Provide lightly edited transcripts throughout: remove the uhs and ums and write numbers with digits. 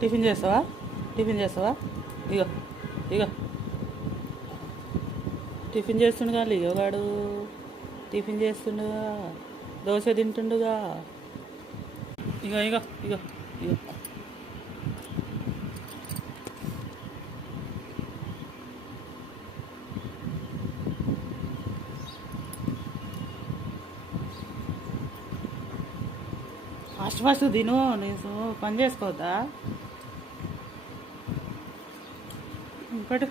Tiffin చేస్తావా? Tiffin చేస్తావా? ఇగో ఇగో tiffin చేస్తుండగా లియోగాడు టిఫిన్ చేస్తుండగా దోశ తింటుండగా ఇగో ఇగో ఇగో ఇగో ఫాస్ట్ ఫాస్ట్ తిను. నేను పని చేసుకోవద్దా? ఇంకోటి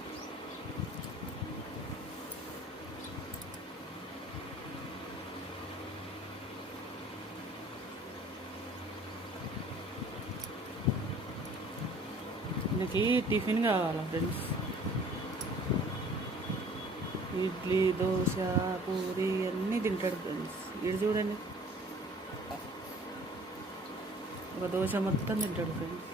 నాకు టిఫిన్ కావాలా ఫ్రెండ్స్? ఇడ్లీ, దోశ, పూరి అన్నీ తింటాడు ఫ్రెండ్స్. ఇది చూడండి, ఒక దోశ మొత్తం తింటాడు ఫ్రెండ్స్.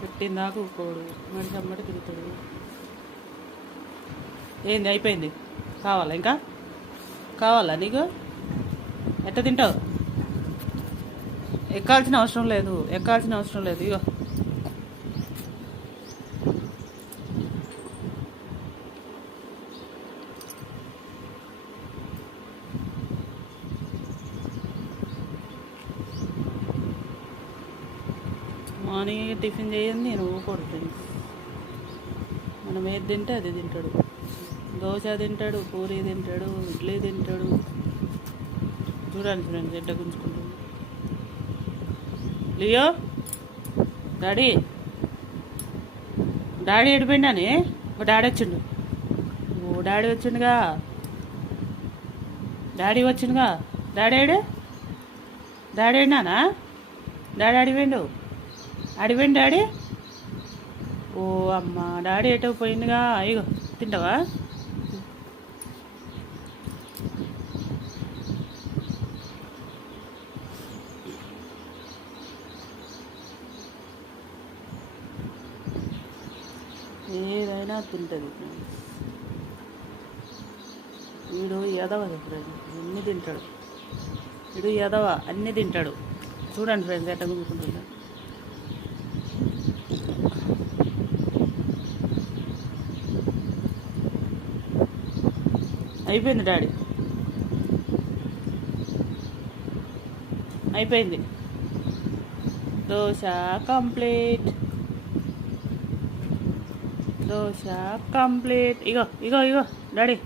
పెట్టిందాక ఊరుకోడు, మనిషి అమ్మటి తిరుగుతాడు. ఏంది అయిపోయింది? కావాలా ఇంకా? కావాలా నీకు? ఎట్ట తింటావు? ఎక్కాల్సిన అవసరం లేదు, ఎక్కాల్సిన అవసరం లేదు. ఇగో మార్నింగ్ టిఫిన్ చేయండి, నేను ఊరుకోడు ఫ్రెండ్స్. మనం ఏది తింటే అది తింటాడు. దోశ తింటాడు, పూరి తింటాడు, ఇడ్లీ తింటాడు. చూడండి ఫ్రెండ్స్ ఎడ్డ గుంజుకుంటుంది. లియో డాడీ, డాడీ ఎడిపోయిండాని? ఒక డాడీ వచ్చిండు. ఓ డాడీ వచ్చిండుగా, డాడీ వచ్చిండుగా. డాడీ ఏడు? డాడీ ఏడినానా? డాడీ అడిపోయిండు, అడిపోయిండు డాడీ. ఓ అమ్మ, డాడీ ఎటో పోయిందిగా. ఇగో తింటావా? ఏదైనా తింటుంది ఫ్రెండ్స్. వీడు ఎదవ ఫ్రెండ్స్, అన్నీ తింటాడు. వీడు ఎదవ, అన్నీ తింటాడు. చూడండి ఫ్రెండ్స్ ఎట్ట గుంజుకుంటుందా. అయిపోయింది డాడీ, అయిపోయింది. Dosa complete, dosa complete. ఇగో ఇగో ఇగో డాడీ.